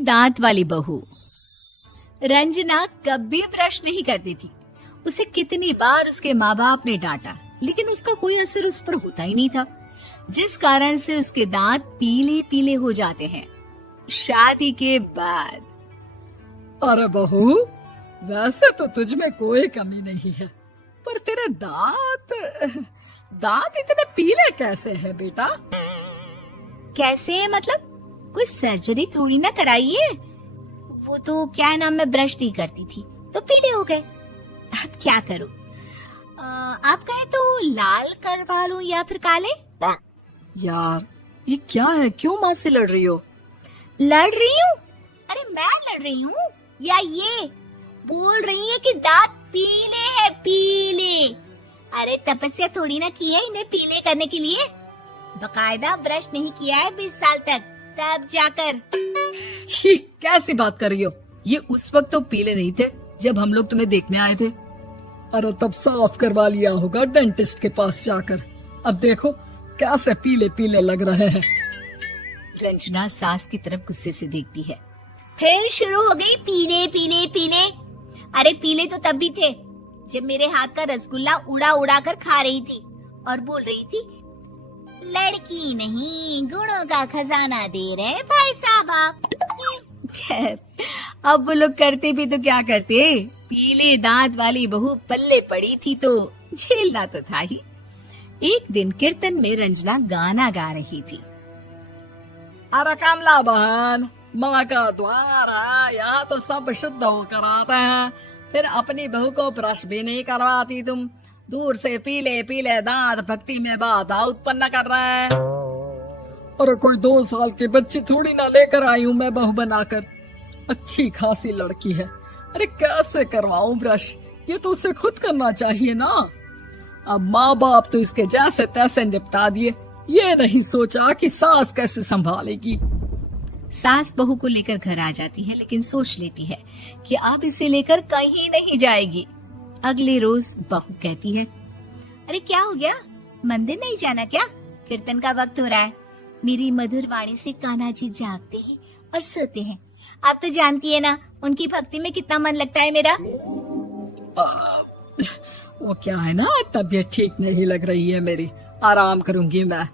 दांत वाली बहू। रंजना कभी ब्रश नहीं करती थी। उसे कितनी बार उसके माँ बाप ने डांटा, लेकिन उसका कोई असर उस पर होता ही नहीं था, जिस कारण से उसके दांत पीले पीले हो जाते हैं। शादी के बाद। अरे बहू, वैसे तो तुझ में कोई कमी नहीं है, पर तेरे दांत इतने पीले कैसे हैं बेटा? कैसे मतलब? कोई सर्जरी थोड़ी ना कराई है। वो तो क्या नाम, मैं ब्रश नहीं करती थी तो पीले हो गए। अब क्या करूं? आप कहें तो लाल करवा लूं या फिर काले? यार ये क्या है, क्यों माँ से लड़ रही हो? लड़ रही हूँ? अरे मैं लड़ रही हूँ या ये बोल रही है कि दांत पीले हैं, पीले। अरे तपस्या थोड़ी ना की है इन्हें पीले करने के लिए। बकायदा ब्रश नहीं किया है 20 साल तक, तब जाकर। छी, कैसी बात कर रही हो? ये उस वक्त तो पीले नहीं थे जब हम लोग तुम्हें देखने आए थे। अरे तब साफ करवा लिया होगा डेंटिस्ट के पास जाकर। अब देखो कैसे पीले पीले लग रहे हैं। रंजना सास की तरफ गुस्से से देखती है। फिर शुरू हो गई पीले पीले पीले। अरे पीले तो तब भी थे जब मेरे हाथ का रसगुल्ला उड़ा उड़ा कर खा रही थी और बोल रही थी, लड़की नहीं गुणों का खजाना दे रहे भाई साहब आप। खैर, अब वो लोग करते भी तो क्या करते, पीले दांत वाली बहू पल्ले पड़ी थी तो झेलना तो था ही। एक दिन कीर्तन में रंजना गाना गा रही थी। अरे कमला बहन, माँ का द्वार है, यहाँ तो सब शुद्ध होकर आते हैं, फिर अपनी बहू को ब्रश भी नहीं करवाती तुम। दूर से पीले पीले दांत भक्ति में बाधा उत्पन्न कर रहे हैं। अरे कोई 2 साल के बच्चे थोड़ी ना लेकर आई हूँ मैं बहू बनाकर। अच्छी खासी लड़की है, अरे कैसे करवाऊं ब्रश? ये तो उसे खुद करना चाहिए ना। अब माँ बाप तो इसके जैसे तैसे निपटा दिए, ये नहीं सोचा कि सास कैसे संभालेगी। सास बहू को लेकर घर आ जाती है, लेकिन सोच लेती है कि अब इसे लेकर कहीं नहीं जाएगी। अगले रोज बहू कहती है, अरे क्या हो गया, मंदिर नहीं जाना क्या? कीर्तन का वक्त हो रहा है। मेरी मधुर वाणी से कान्हा जी जागते हैं और सोते हैं। आप तो जानती है ना उनकी भक्ति में कितना मन लगता है मेरा। वो क्या है ना, तबीयत ठीक नहीं लग रही है मेरी, आराम करूंगी मैं।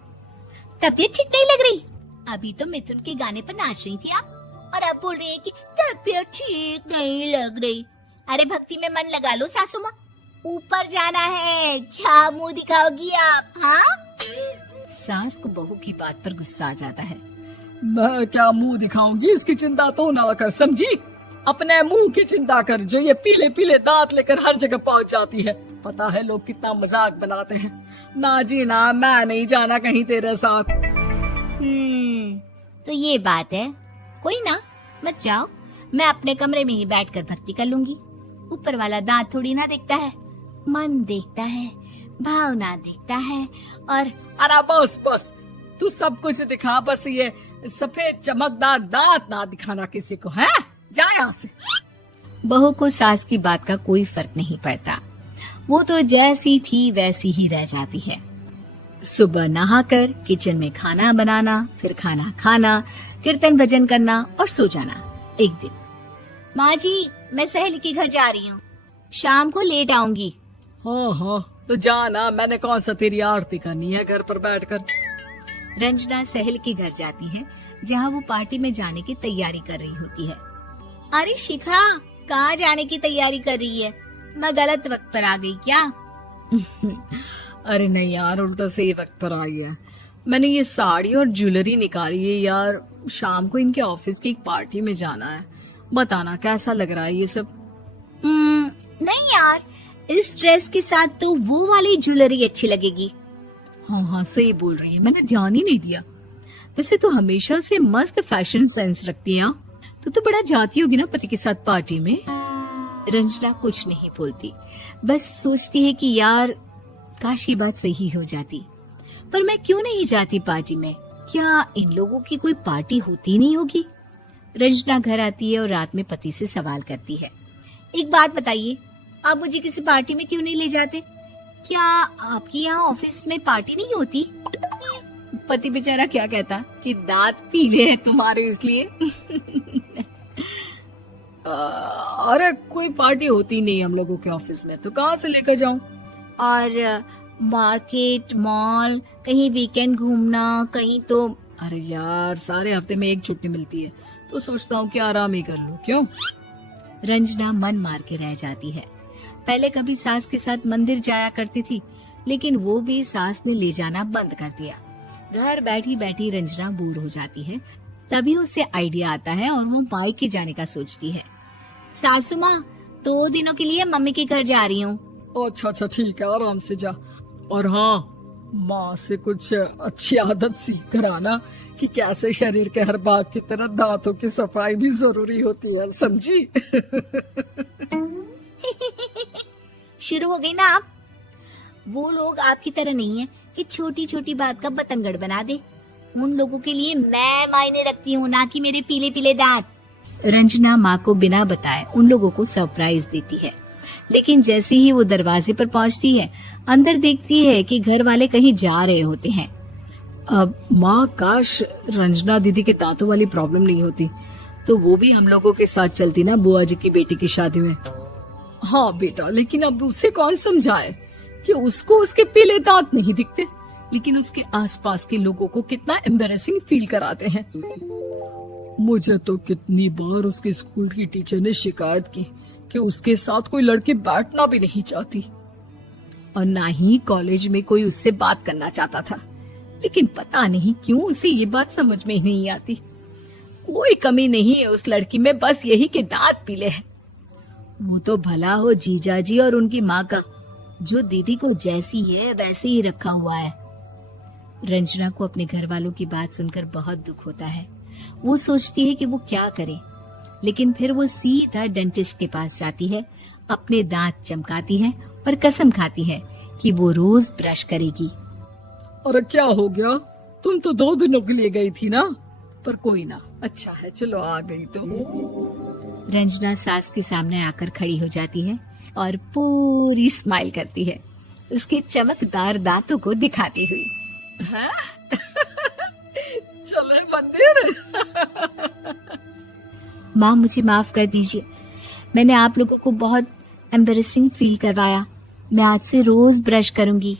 तबीयत ठीक नहीं लग रही? अभी तो मिथुन के गाने पर नाच रही थी आप, और अब बोल रही है कि तबीयत ठीक नहीं लग रही। अरे भक्ति में मन लगा लो सासू माँ, ऊपर जाना है, क्या मुंह दिखाओगी आप? हाँ? सास को बहू की बात पर गुस्सा आ जाता है। मैं क्या मुंह दिखाऊंगी, इसकी चिंता तो ना कर, समझी? अपने मुंह की चिंता कर, जो ये पीले पीले दांत लेकर हर जगह पहुंच जाती है। पता है लोग कितना मजाक बनाते हैं। ना जी ना, मैं नहीं जाना कहीं तेरे साथ। तो ये बात है। कोई ना, मत जाओ, मैं अपने कमरे में ही बैठकर भक्ति कर लूंगी। ऊपर वाला दांत थोड़ी ना देखता है, मन देखता है, भावना देखता है। और अरे बस बस, तू सब कुछ दिखा, बस ये सफेद चमकदार दांत ना दिखाना किसी को, है? जा यहाँ से। बहू को सास की बात का कोई फर्क नहीं पड़ता, वो तो जैसी थी वैसी ही रह जाती है। सुबह नहाकर किचन में खाना बनाना, फिर खाना खाना, कीर्तन भजन करना और सो जाना। एक दिन, माँ जी मैं सहेली के घर जा रही हूँ, शाम को लेट आऊंगी। हाँ, तो जाना, मैंने कौन सा तेरी आरती करनी है घर पर बैठकर। रंजना सहेली के घर जाती है, जहाँ वो पार्टी में जाने की तैयारी कर रही होती है। अरे शिखा, कहाँ जाने की तैयारी कर रही है? मैं गलत वक्त पर आ गई क्या? अरे नहीं यार, उल्टा सही वक्त पर आ गया। मैंने ये साड़ी और ज्वेलरी निकाली है यार, शाम को इनके ऑफिस की एक पार्टी में जाना है। बताना कैसा लग रहा है ये सब? नहीं यार, इस ड्रेस के साथ तो वो वाली ज्वेलरी अच्छी लगेगी। हाँ सही बोल रही है, मैंने ध्यान ही नहीं दिया। वैसे तो हमेशा से मस्त फैशन सेंस रखती है। तो बड़ा जाती होगी ना पति के साथ पार्टी में। रंजना कुछ नहीं बोलती, बस सोचती है कि यार काश ये बात सही हो जाती, पर मैं क्यों नहीं जाती पार्टी में? क्या इन लोगों की कोई पार्टी होती नहीं होगी? रंजना घर आती है और रात में पति से सवाल करती है, एक बात बताइए, आप मुझे किसी पार्टी में क्यों नहीं ले जाते? क्या आपके यहाँ ऑफिस में पार्टी नहीं होती? पति बेचारा क्या कहता कि दांत पीले हैं तुम्हारे इसलिए। अरे कोई पार्टी होती नहीं हम लोगों के ऑफिस में, तो कहाँ से लेकर जाऊं? और मार्केट, मॉल, कहीं वीकेंड घूमना, कहीं तो। अरे यार, सारे हफ्ते में एक छुट्टी मिलती है, तो सोचता हूँ कि आराम ही कर लूं। क्यों? रंजना मन मार के रह जाती है। पहले कभी सास के साथ मंदिर जाया करती थी, लेकिन वो भी सास ने ले जाना बंद कर दिया। घर बैठी बैठी रंजना बोर हो जाती है। तभी उसे आइडिया आता है और वो मायके जाने का सोचती है। सासू माँ, 2 दिनों के लिए मम्मी के घर जा रही हूँ। अच्छा अच्छा, ठीक है, आराम से जा। और हाँ, माँ से कुछ अच्छी आदत सीख कर आना कि कैसे शरीर के हर भाग की तरह दांतों की सफाई भी जरूरी होती है, समझी? शुरू हो गई ना आप? वो लोग आपकी तरह नहीं है कि छोटी छोटी बात का बतंगड़ बना दे। उन लोगों के लिए मैं मायने रखती हूँ, ना कि मेरे पीले पीले दांत। रंजना माँ को बिना बताए उन लोगों को सरप्राइज देती है, लेकिन जैसे ही वो दरवाजे पर पहुंचती है, अंदर देखती है कि घर वाले कहीं जा रहे होते हैं। अब माँ, काश रंजना दीदी के दांतों वाली प्रॉब्लम नहीं होती, तो वो भी हम लोगों के साथ चलती ना बुआ जी की बेटी की शादी में। हाँ बेटा, लेकिन अब उसे कौन समझाए कि उसको उसके पीले दांत नहीं दिखते, लेकिन उसके आसपास के लोगों को कितना एम्बैरेसिंग फील कराते हैं। मुझे तो कितनी बार उसके स्कूल की टीचर ने शिकायत की कि उसके साथ कोई लड़की बैठना भी नहीं चाहती, और ना ही कॉलेज में कोई उससे बात करना चाहता था। लेकिन पता नहीं क्यों उसे ये बात समझ में ही नहीं आती। कोई कमी नहीं है उस लड़की में, बस यही कि दांत पीले हैं। वो तो भला हो जीजा जी और उनकी माँ का, जो दीदी को जैसी है वैसे ही रखा हुआ है। रंजना को अपने घर वालों की बात सुनकर बहुत दुख होता है। वो सोचती है कि वो क्या करे, लेकिन फिर वो सीधा डेंटिस्ट के पास जाती है, अपने दांत चमकाती है और कसम खाती है कि वो रोज ब्रश करेगी। अरे क्या हो गया? तुम तो 2 दिनों के लिए गई थी ना, पर कोई ना, अच्छा है, चलो आ गई तो। रंजना सास के सामने आकर खड़ी हो जाती है और पूरी स्माइल करती है, उसके चमकदार दांतों को दिखाती हुई। हैं? चले मंदिर? माँ, मुझे माफ कर दीजिए, मैंने आप लोगों को बहुत एम्बैरेसिंग फील करवाया। मैं आज से रोज ब्रश करूंगी।